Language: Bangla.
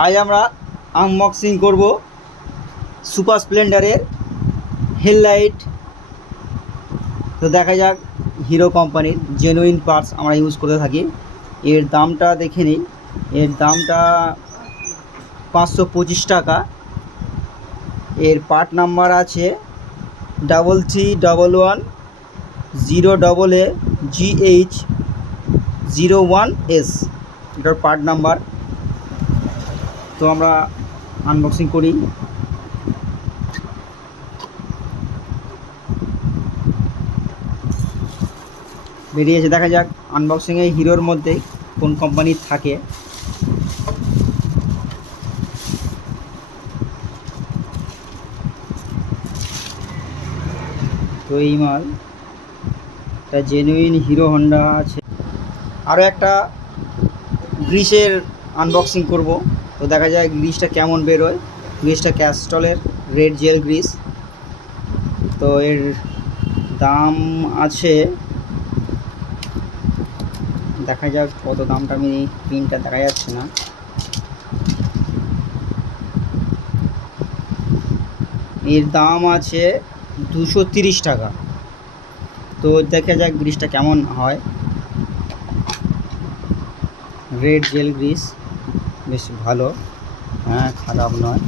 আজ আমরা আনবক্সিং করব সুপার স্প্লেন্ডারের হেডলাইট। তো দেখা যাক, হিরো কোম্পানির জেনুইন পার্টস আমরা ইউজ করে থাকি। এর দামটা দেখে নিই। এর দামটা 525 টাকা। এর পার্ট নাম্বার আছে 331100GH01S, এটার পার্ট নাম্বার। তো আমরা আনবক্সিং করি। বেরিয়েছে, দেখা যাক আনবক্সিংয়ে হিরোর মধ্যে কোন কোম্পানির থাকে। তো এই মাল এটা জেনুইন হিরো হন্ডা আছে। আরও একটা গ্রিসের আনবক্সিং করব। তো দেখা যায় গ্রিসটা কেমন বেরোয়। গ্রিসটা ক্যাস্টলের রেড জেল গ্রিস। তো এর দাম আছে, দেখা যাক কত দামটা, আমি প্রিন্টটা দেখা যাচ্ছে না। এর দাম আছে 230 টাকা। তো দেখা যাক গ্রিসটা কেমন হয়। রেড জেল গ্রিস বেশ ভালো, হ্যাঁ খারাপ নয়।